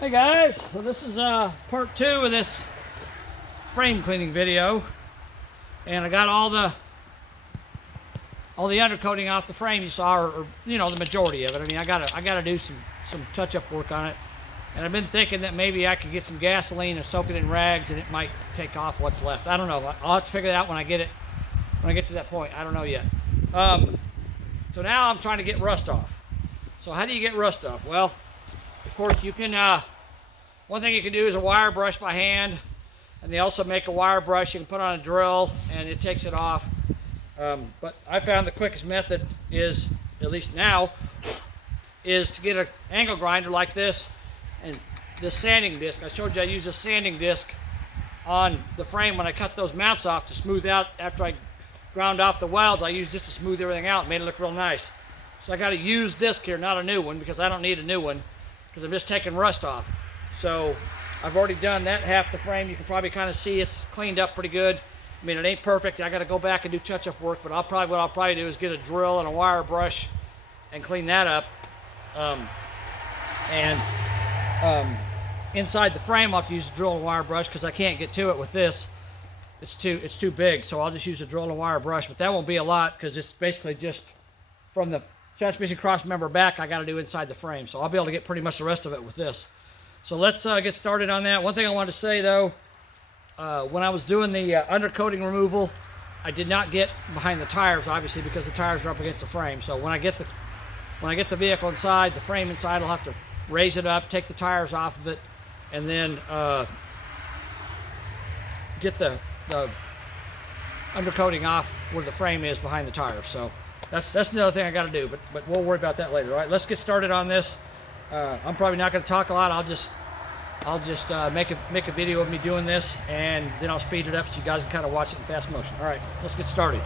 Hey guys, so this is part 2 of this frame cleaning video, and I got all the undercoating off the frame you saw, or you know, the majority of it. I mean, I gotta do some touch-up work on it, and I've been thinking that maybe I could get some gasoline and soak it in rags, and it might take off what's left. I don't know. I'll have to figure it out when I get to that point. I don't know yet. So now I'm trying to get rust off. So how do you get rust off? Well, of course, you can, one thing you can do is a wire brush by hand, and they also make a wire brush you can put on a drill and it takes it off. But I found the quickest method is, at least now, is to get an angle grinder like this and this sanding disc. I showed you I used a sanding disc on the frame when I cut those mounts off to smooth out. After I ground off the welds, I used this to smooth everything out and made it look real nice. So I got a used disc here, not a new one, because I don't need a new one, because I'm just taking rust off. So I've already done that half the frame. You can probably kind of see it's cleaned up pretty good. I mean, it ain't perfect. I got to go back and do touch-up work, but what I'll probably do is get a drill and a wire brush and clean that up. Inside the frame, I'll have to use a drill and wire brush because I can't get to it with this. It's too big, so I'll just use a drill and wire brush, but that won't be a lot because it's basically just from the transmission cross member back I got to do inside the frame. So I'll be able to get pretty much the rest of it with this. So let's get started on that. One thing I wanted to say though, when I was doing the undercoating removal, I did not get behind the tires, obviously, because the tires are up against the frame. So when I get the vehicle inside, the frame inside, I'll have to raise it up, take the tires off of it, and then get the undercoating off where the frame is behind the tires. So that's another thing I got to do, but we'll worry about that later. All right, let's get started on this. I'm probably not going to talk a lot. I'll just make a video of me doing this, and then I'll speed it up so you guys can kind of watch it in fast motion. All right, let's get started.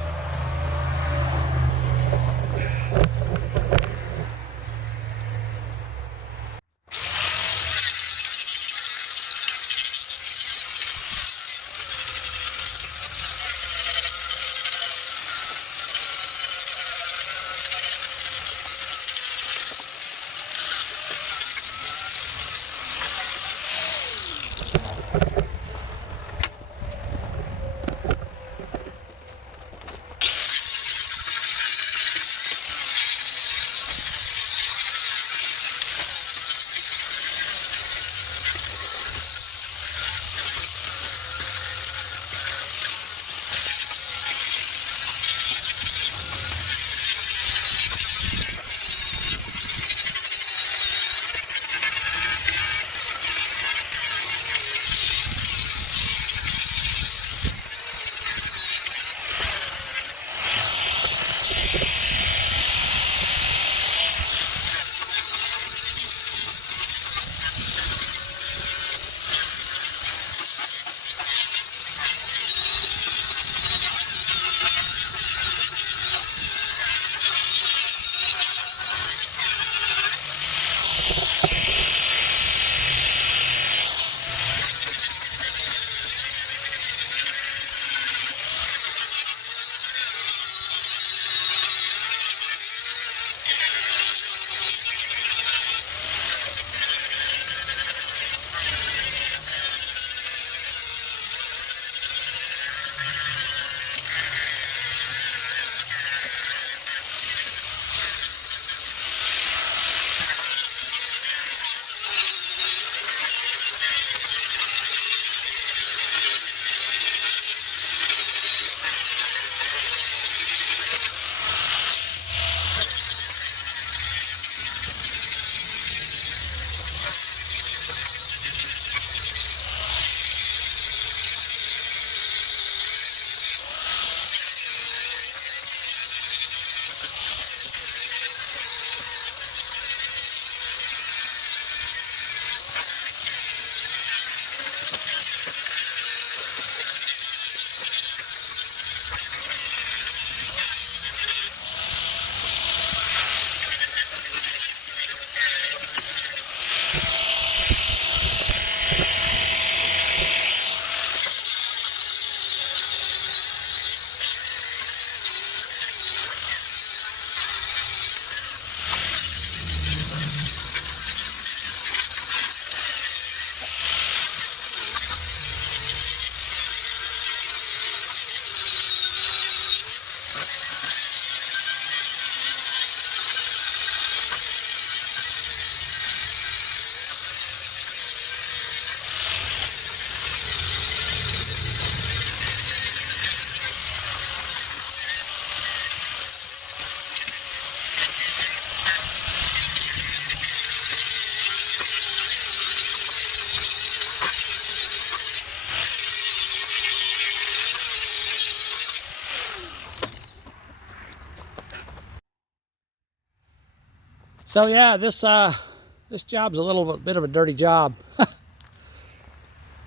So yeah, this job's a little bit of a dirty job.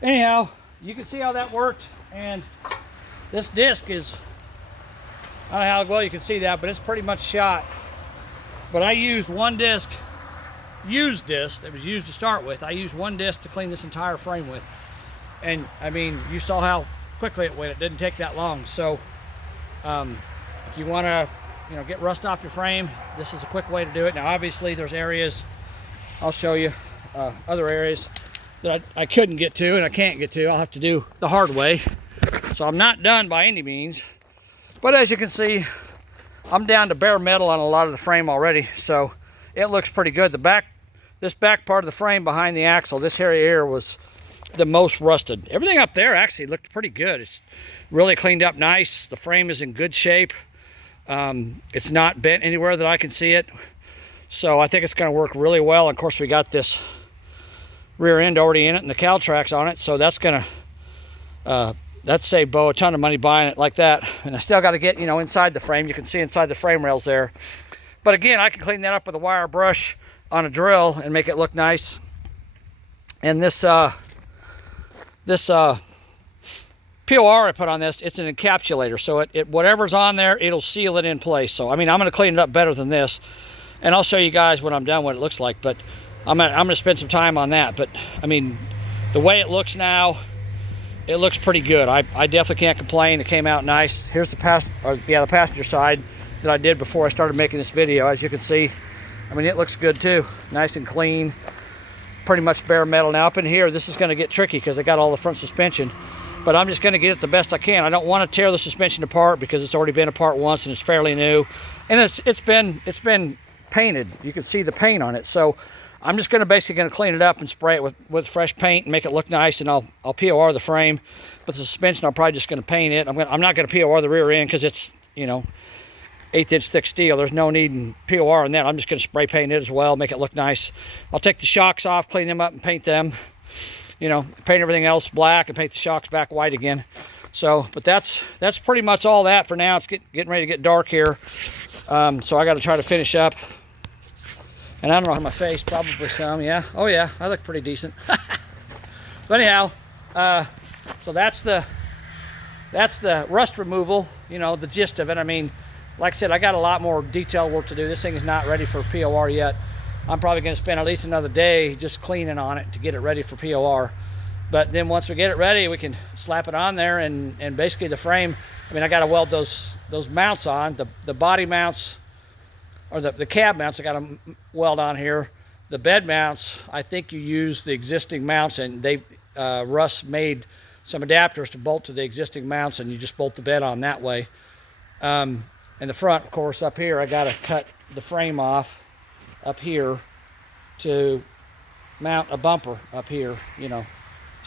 Anyhow, you can see how that worked, and this disc is, I don't know how well you can see that, but it's pretty much shot. But I used one disc, used disc, that was used to start with. I used one disc to clean this entire frame with. And I mean, you saw how quickly it went. It didn't take that long. So if you want to, get rust off your frame, this is a quick way to do it. Now, obviously, there's areas, I'll show you other areas that I couldn't get to and I can't get to. I'll have to do the hard way. So I'm not done by any means. But as you can see, I'm down to bare metal on a lot of the frame already. So it looks pretty good. This back part of the frame behind the axle, this area here was the most rusted. Everything up there actually looked pretty good. It's really cleaned up nice. The frame is in good shape. It's not bent anywhere that I can see it. So I think it's going to work really well. And of course, we got this rear end already in it and the cowl tracks on it. So that's going to, that saved Bo a ton of money buying it like that. And I still got to get, inside the frame. You can see inside the frame rails there. But again, I can clean that up with a wire brush on a drill and make it look nice. And this POR I put on this, it's an encapsulator, so it whatever's on there, it'll seal it in place. So I mean, I'm going to clean it up better than this, and I'll show you guys when I'm done what it looks like. But I'm gonna spend some time on that. But I mean, the way it looks now, it looks pretty good. I definitely can't complain. It came out nice. Here's the passenger side that I did before I started making this video. As you can see, I mean, it looks good too, nice and clean. Pretty much bare metal. Now up in here, this is going to get tricky because I got all the front suspension, but I'm just going to get it the best I can. I don't want to tear the suspension apart because it's already been apart once and it's fairly new, and it's been painted. You can see the paint on it. So I'm just basically clean it up and spray it with fresh paint and make it look nice, and I'll POR the frame. But the suspension, I'm probably just going to paint it. I'm not going to POR the rear end because it's 1/8-inch thick steel. There's no need in POR in that. I'm just going to spray paint it as well, make it look nice. I'll take the shocks off, clean them up, and paint them. Paint everything else black and paint the shocks back white again. So, but that's pretty much all that for now. It's getting ready to get dark here. So I got to try to finish up. And I don't know how my face, probably some, yeah. Oh yeah, I look pretty decent. But anyhow, so that's the rust removal, the gist of it. I mean, like I said, I got a lot more detailed work to do. This thing is not ready for POR yet. I'm probably going to spend at least another day just cleaning on it to get it ready for POR. But then once we get it ready, we can slap it on there, and basically the frame, I mean, I got to weld those mounts on, the body mounts, or the cab mounts I got to weld on here. The bed mounts, I think you use the existing mounts, and Russ made some adapters to bolt to the existing mounts, and you just bolt the bed on that way. And the front, of course, up here, I got to cut the frame off up here to mount a bumper up here, So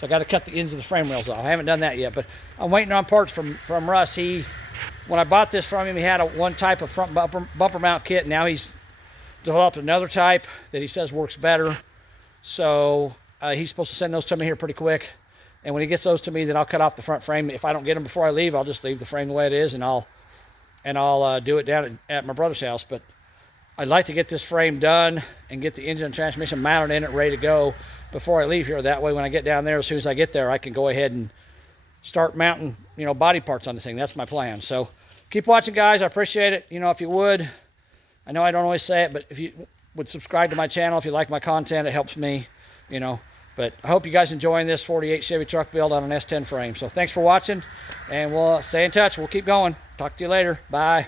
I got to cut the ends of the frame rails off. I haven't done that yet, but I'm waiting on parts from Russ. When I bought this from him, he had one type of front bumper mount kit. Now he's developed another type that he says works better. So he's supposed to send those to me here pretty quick. And when he gets those to me, then I'll cut off the front frame. If I don't get them before I leave, I'll just leave the frame the way it is, and I'll do it down at my brother's house. But I'd like to get this frame done and get the engine and transmission mounted in it, ready to go before I leave here. That way, when I get down there, as soon as I get there, I can go ahead and start mounting, body parts on this thing. That's my plan. So keep watching, guys. I appreciate it. If you would, I know I don't always say it, but if you would subscribe to my channel, if you like my content, it helps me, But I hope you guys enjoying this 48 Chevy truck build on an S10 frame. So thanks for watching, and we'll stay in touch. We'll keep going. Talk to you later. Bye.